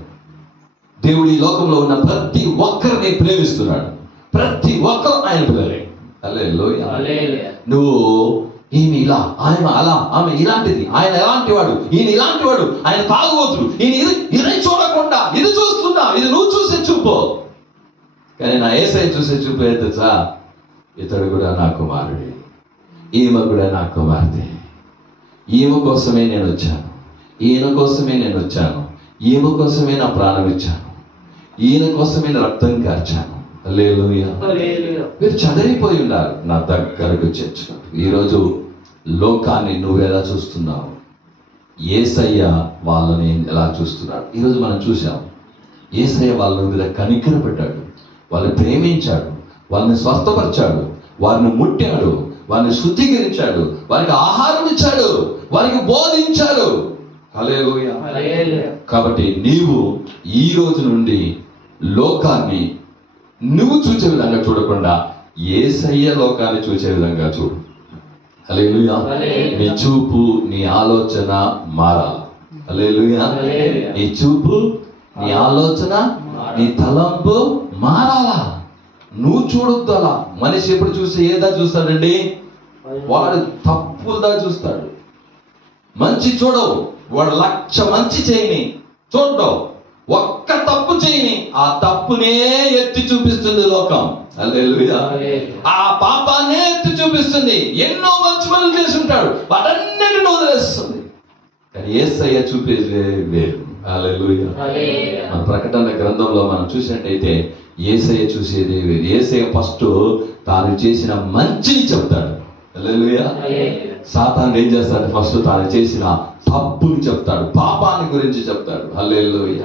దేవుడు ఈ లోకంలో ఉన్న ప్రతి ఒక్కరిని ప్రేమిస్తున్నాడు. ప్రతి ఒక్కరు ఆయన పిల్లలే. హల్లెలూయా. నువ్వు ఈయన ఇలా, ఆయన అలా, ఆమె ఇలాంటిది, ఆయన ఎలాంటి వాడు, ఈయన ఇలాంటి వాడు, ఆయన తాగుబోతుడు, ఈయన ఇది చూడకుండా ఇది చూస్తున్నా, ఇది నువ్వు చూసే చూపు. కానీ నా యేసయ్య చూసే చూపు ఏదో తెలుసా, ఇతడు కూడా నా కుమారుడే, ఈమె కూడా నా కుమార్తె, ఈమె కోసమే నేను వచ్చాను, ఈయన కోసమే నేను వచ్చాను, ఈమె కోసమే నా ప్రాణం ఇచ్చాను, ఈయన కోసమే నా రక్తం కార్చాను. హల్లెలూయా. మీరు చదివిపోయి ఉన్నారు నా దగ్గరకు చేర్చుకోండి. ఈరోజు లోకాన్ని నువ్వు ఎలా చూస్తున్నావు, యేసయ్య వాళ్ళని ఎలా చూస్తున్నాడు. ఈరోజు మనం చూసాం, యేసయ్య వాళ్ళ మీద కనికరపడ్డాడు, వాళ్ళని ప్రేమించాడు, వాళ్ళని స్వస్థపరిచాడు, వారిని ముట్టాడు, వారిని శుద్ధీకరించాడు, వారికి ఆహారం ఇచ్చాడు, వారికి బోధించాడు. హల్లెలూయా. కాబట్టి నీవు ఈ రోజు నుండి లోకాన్ని నువ్వు చూసే విధంగా చూడకుండా యేసయ్య లోకాన్ని చూసే విధంగా చూడు. హల్లెలూయా. నీ చూపు, నీ ఆలోచన మారాలి. హల్లెలూయా. నీ చూపు, నీ ఆలోచన, నీ తలంపు మారాలా. నువ్వు చూడొద్దు అలా. మనిషి ఎప్పుడు చూసి ఏదా చూస్తాడండి, వాడు తప్పుదా చూస్తాడు. మంచి చూడవు, వాడు 1,00,000 మంచి చేయని చూడవు, ఒక్క తప్పు చేయని ఆ తప్పునే ఎత్తి చూపిస్తుంది లోకం. హల్లెలూయా. ఆ పాపాన్నే ఎత్తి చూపిస్తుంది. ఎన్నో మంచి పనులు చేసి ఉంటాడు, వాటన్నిటిని వదిలేస్తుంది. కానీ యేసయ్య చూపేది వేరు. హల్లెలూయా. మన ప్రకటన గ్రంథంలో మనం చూసినట్టయితే యేసయ్య చూసేది వేరు. యేసయ్య ఫస్ట్ తాను చేసిన మంచిని చెప్తాడు. హల్లెలూయా. సాతాను ఏం చేస్తాడు, ఫస్ట్ తాను చేసిన తప్పుని చెప్తాడు, పాపాన్ని గురించి చెప్తాడు. హల్లెలూయా.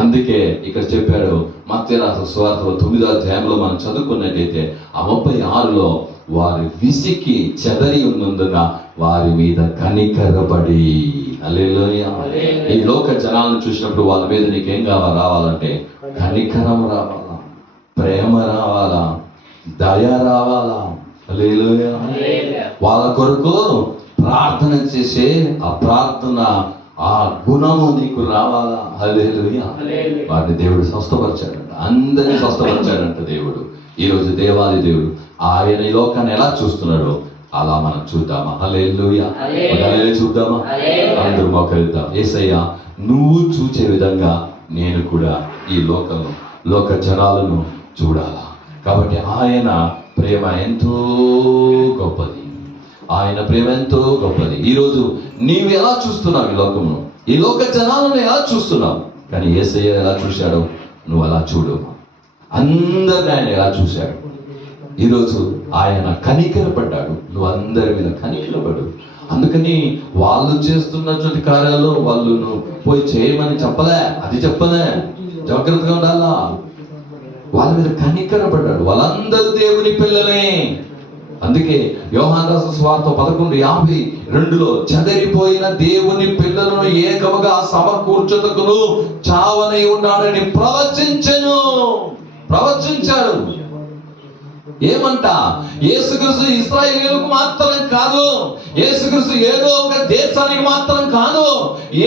అందుకే ఇక్కడ చెప్పాడు మత్తయి రాసిన సువార్త 9వ అధ్యాయంలో మనం చదువుకున్నట్టయితే 36లో వారి విసికి చెదరి ఉన్నందున వారి మీద కనికరపడి. హల్లెలూయా. ఈ లోక జనాలను చూసినప్పుడు వాళ్ళ మీద నీకేం రావాలంటే కనికరం రావాలా, ప్రేమ రావాలా, దయ రావాలా. హల్లెలూయా. వాళ్ళ కొరకు ప్రార్థన చేసే ఆ ప్రార్థన ఆ గుణము నీకు రావాలా. హల్లెలూయా. వారిని దేవుడు స్వస్థపరిచాడంట, అందరినీ స్వస్థపరిచాడంట దేవుడు. ఈరోజు దేవాది దేవుడు ఆయన ఈ లోకాన్ని ఎలా చూస్తున్నాడో అలా మనం చూద్దామా? హల్లెలూయా. హల్లెలూయా చూద్దామా? అందరూ మోకరిద్దాం. యేసయ్యా, నువ్వు చూచే విధంగా నేను కూడా ఈ లోక జనాలను చూడాలా. కాబట్టి ఆయన ప్రేమ ఎంతో గొప్పది. ఆయన ప్రేమ ఎంతో గొప్పది. ఈరోజు నీవు ఎలా చూస్తున్నావు ఈ లోకమును, ఈ లోక జనాలను ఎలా చూస్తున్నావు? కానీ యేసయ్య ఎలా చూశాడో నువ్వు అలా చూడు. అందరిని ఆయన ఎలా చూశాడు. ఈరోజు ఆయన కనికరపడ్డాడు, నువ్వు అందరి మీద కనికరపడు. అందుకని వాళ్ళు చేస్తున్నటువంటి కార్యాలు వాళ్ళు నువ్వు పోయి చేయమని చెప్పలే, అది చెప్పలే, జాగ్రత్తగా ఉండాలా. వాళ్ళ మీద కనికరపడ్డాడు. వాళ్ళందరూ దేవుని పిల్లలే. అందుకే యోహాను రాసిన సువార్త 11:52 చెదరిపోయిన దేవుని పిల్లలను ఏకముగా సమకూర్చుటకును చావనై ఉన్నాడని ప్రవచించాడు. ఏమంట? యేసుక్రీస్తు ఇశ్రాయేలుకు మాత్రం కాదు, యేసుక్రీస్తు ఏదో ఒక దేశానికి మాత్రం కాదు,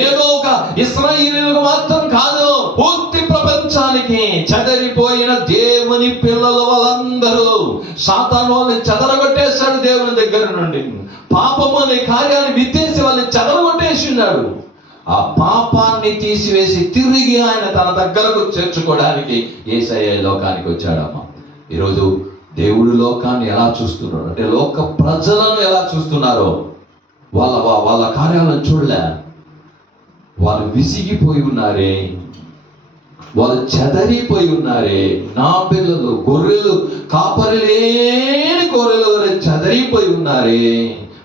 ఏదో ఒక ఇశ్రాయేలుకు మాత్రం కాదు, పూర్తి ప్రపంచానికి చెదరిపోయిన దేవుని పిల్లలు వాళ్ళందరూ. సాతాను వాళ్ళని చెదరగొట్టేశాడు దేవుని దగ్గర నుండి. పాపము అనే కార్యాన్ని విత్తేసి వాళ్ళని చెదరగొట్టేసిన్నాడు. ఆ పాపాన్ని తీసివేసి తిరిగి ఆయన తన దగ్గరకు చేర్చుకోవడానికి యేసయ్య లోకానికి వచ్చాడమ్మా. ఈరోజు దేవుడు లోకాన్ని ఎలా చూస్తున్నాడు అంటే, లోక ప్రజలను ఎలా చూస్తున్నారో వాళ్ళ కార్యాలను చూడలే. వాళ్ళు విసిగిపోయి ఉన్నారే, వాళ్ళు చెదరిపోయి ఉన్నారే. నా పిల్లలు గొర్రెలు, కాపరి లేని గొర్రెలు చెదరిపోయి ఉన్నారే,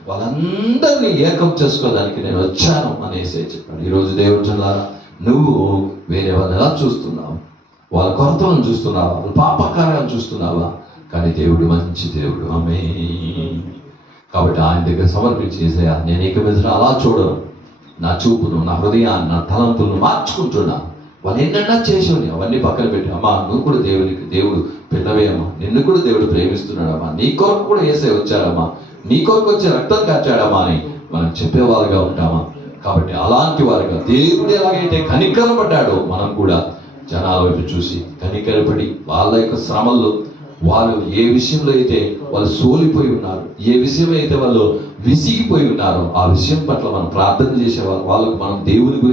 వాళ్ళందరినీ ఏకం చేసుకోవడానికి నేను వచ్చాను అనేసి చెప్పాడు. ఈరోజు దేవుడు జనారా, నువ్వు వేరే వాళ్ళని ఎలా చూస్తున్నావు? వాళ్ళ కొరతలను చూస్తున్నావా? వాళ్ళ పాపకార్యాలను చూస్తున్నావా? కానీ దేవుడు మంచి దేవుడు. ఆమేన్. కాబట్టి ఆయన దగ్గర సమర్పించేసా, నేను ఇక మీద అలా చూడను. నా చూపును, నా హృదయాన్ని, నా తలంపులను మార్చుకుంటున్నా. వాళ్ళు ఎన్నన్నా చేసేవి అవన్నీ పక్కన పెట్టి, అమ్మా నువ్వు కూడా దేవుడు పిల్లవే అమ్మా, నిన్ను కూడా దేవుడు ప్రేమిస్తున్నాడమ్మా, నీ కొరకు కూడా యేసయ్య వచ్చాడమ్మా, నీ కొరకు వచ్చి రక్తం కార్చాడమ్మా అని మనం చెప్పేవారుగా ఉంటామా? కాబట్టి అలాంటి వారుగా దేవుడు ఎలాగైతే కనికరపడ్డాడో మనం కూడా జనాల వైపు చూసి కనికరపడి వాళ్ళ యొక్క శ్రమల్లో వాళ్ళు ఏ విషయంలో అయితే వాళ్ళు సోలిపోయి ఉన్నారు, ఏ విషయం అయితే వాళ్ళు విసిగిపోయి ఉన్నారో ఆ విషయం పట్ల మనం ప్రార్థన చేసే వాళ్ళకు మనం దేవుని గురించి